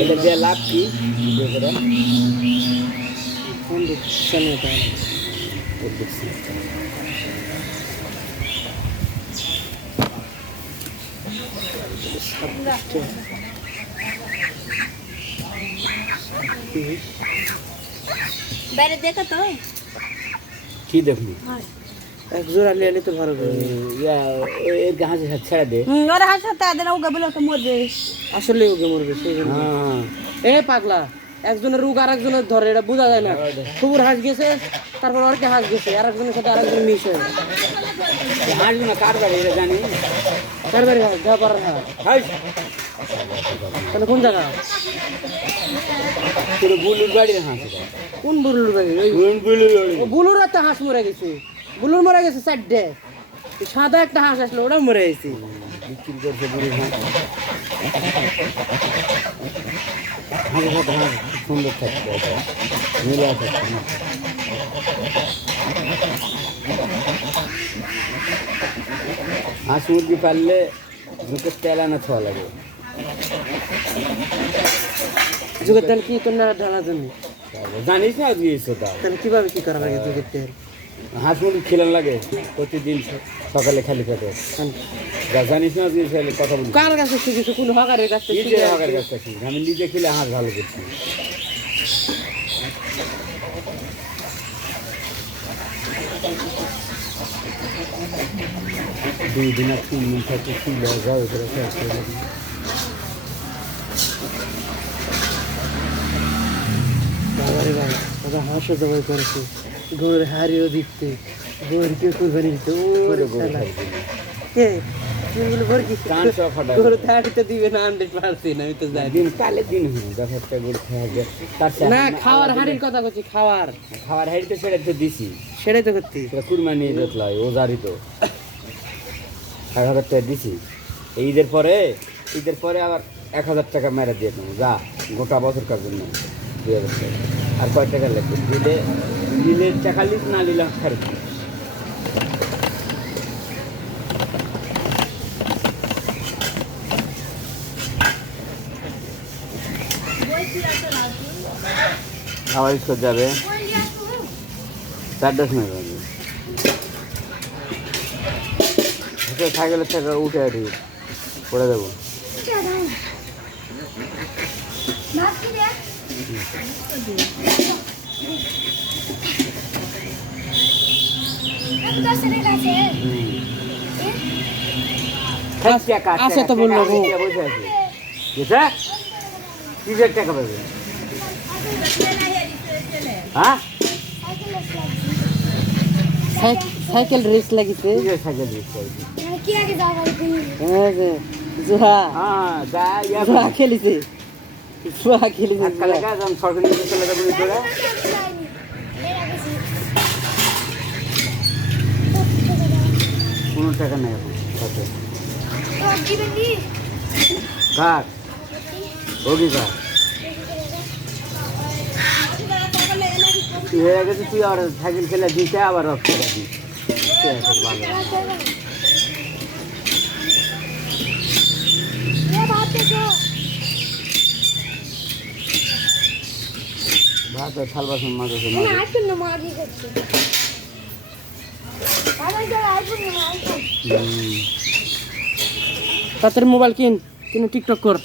এটা দিয়ে লাভ কি বাইরে দেখো তো কি দেখবি এক জোড়া লিয়ে তো ভালো করে এর হাঁস ছেড়ে দে ওরা হাসা তাদের ওকে বলে তো মরবে আসলে ওকে মরবে সেই জন্য এ পাগলা একজনের রোগ আর একজনের ধরে এটা বোঝা যায় না খুবুর হাঁস গেছে তারপর আর কি হাঁস গেছে আর একজনের সাথে আর একজন মিশ হয়ে হাঁসগুলো কার বাড়ি এটা জানি কার বাড়ি হাঁস যা পারার হাঁস তাহলে কোন জায়গা পুরো বুলুর বাড়ির হাঁস কোন বুলুর বাড়ি ওই বুলুর একটা হাঁস মরে গেছে বুলুর মরে গেছে চারটে সাদা একটা হাঁস আসলো ওটাও মরে গেছে বিক্রি করছে বুড়ির হাঁস হাঁসের সাথে হাঁস সুন্দর থাকছে মিলা থাকছে হাঁস মুরগি পাললে ঝুঁকের তেল আনা ছোঁয়া লাগে যুগের তেল কি তোর না ঢালার জন্য জানিস না দিয়েছো তা তাহলে কিভাবে কি করা লাগে যুগের তেল হাঁস মুরগি খেলার লাগে প্রতিদিন সকালে খালি পেটে যা জানিস না দিয়েছে কথা বলি কার কাছে শিখেছো কোন হকারের কাছে নিজে হকারের কাছ থেকে আমি নিজে খেলে হাঁস ভালো করছি দুই দিন আর 3 দিন থাকতে ছিল যাও করে বাবারে বাবা দাদা হাঁসও জবাই করেছে গরুর হাড়িও দিচ্ছে গরুকে কুরবানি দিতে ওরে শালা কে তুইগুলো ভর কি গরু থাকতে দিবে না 100% আমি তো জানি দিন কালে দিন হলো 10 টাকা করে খাওয়া তার না খাওয়ার হাড়ির কথা বলছি খাওয়ার হাড়ি তো ছেড়ে তো দিছি সেটাই তো করতে কুরবানি ঈদ লাই ও জারি তো 1000 টাকা দিছি ঈদের পরে আবার 1000 টাকা মেরে দিয়ে দেবো যা গোটা বছর কার জন্য 2000 টাকা আর কয় টাকা লাগবে দিলে টাকা লিস না নিলাম খারিজ খাওয়া স্কুল যাবে 4টার সময় যাবে সাইকেলের থেকে উঠে আর পড়ে দেবো আচ্ছা তো বললো বসে আছি কিসের টাকা পাবে হ্যাঁ সাইকেল রেস লাগিছে সাইকেল রেস খেলিছে কোনো টাকা নেই এখন কার ওগি কার তুই হয়ে গেছে তুই আর সাইকেল খেলে দিতে আবার রক্ত দিস ভাত থাল বাসন মাছ তাদের মোবাইল কিনে টিকটক কর